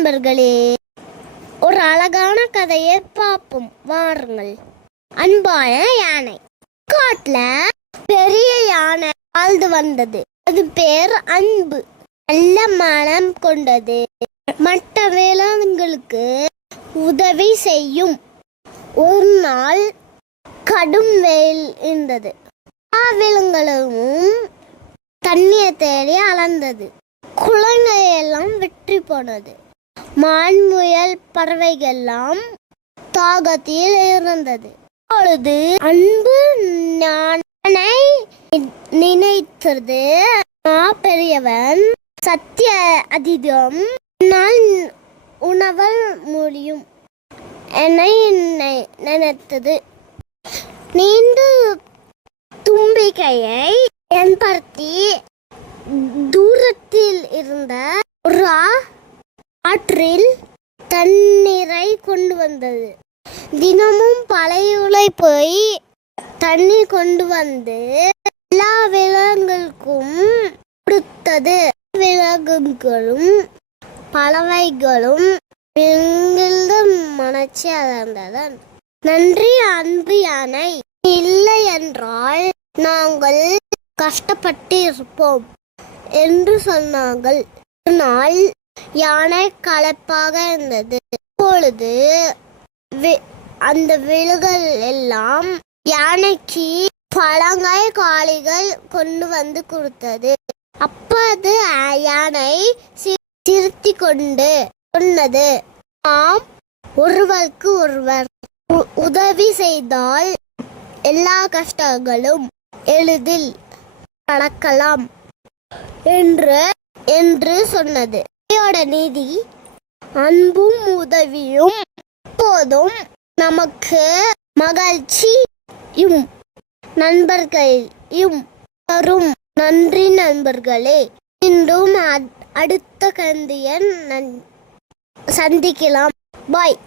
நண்பர்களே, ஒரு அழகான கதையை பார்ப்போம் வாருங்கள். அன்பான யானை. காட்டுல பெரிய யானை வாழ்ந்து வந்தது. அது பேர் அன்பு. நல்ல மனம் கொண்டது. மற்ற விலங்குகளுக்கு உதவி செய்யும். ஒரு நாள் கடும் வெயில் இருந்தது. விலங்குகளும் தண்ணியை தேடி அளந்தது. குழந்தையெல்லாம் வெற்றி போனது. மான், முயல், பறவைகள்லாம் தாகத்தில் இருந்தது. அப்பொழுது அன்பு ஞானை நினைத்தது. பெரியவன் சத்திய அதிகம் நான் உணவல் முடியும் என நினைத்தது. நீண்ட தும்பிக்கையை பயன்படுத்தி தூரத்தில் இருந்த ஒரு ஆற்றில் தண்ணீரை கொண்டு வந்தது. தினமும் பழையுளை போய் தண்ணீர் கொண்டு வந்து எல்லா விலங்குகளுக்கும் கொடுத்தது. விலங்குகளும் பறவைகளும் மனச்சி அலர்ந்ததன். நன்றி அன்பு யானை, இல்லை என்றால் நாங்கள் கஷ்டப்பட்டு இருப்போம் என்று சொன்னார்கள். ஒரு நாள் யானை களைப்பாக இருந்தது. அப்பொழுது அந்த விலங்குகள் எல்லாம் யானைக்கு பழங்கள், காளிகள் கொண்டு வந்து கொடுத்தது. அப்போது யானை சிரித்து கொண்டு சொன்னது, நாம் ஒருவருக்கு ஒருவர் உதவி செய்தால் எல்லா கஷ்டங்களும் எளிதில் நடக்கலாம் என்று சொன்னது. நீதி அன்பும் உதவியும் எப்போதும் நமக்கு மகிழ்ச்சியும் நண்பர்களையும் தரும். நன்றி நண்பர்களே. மீண்டும் அடுத்த கதையில் சந்திக்கலாம். பாய்.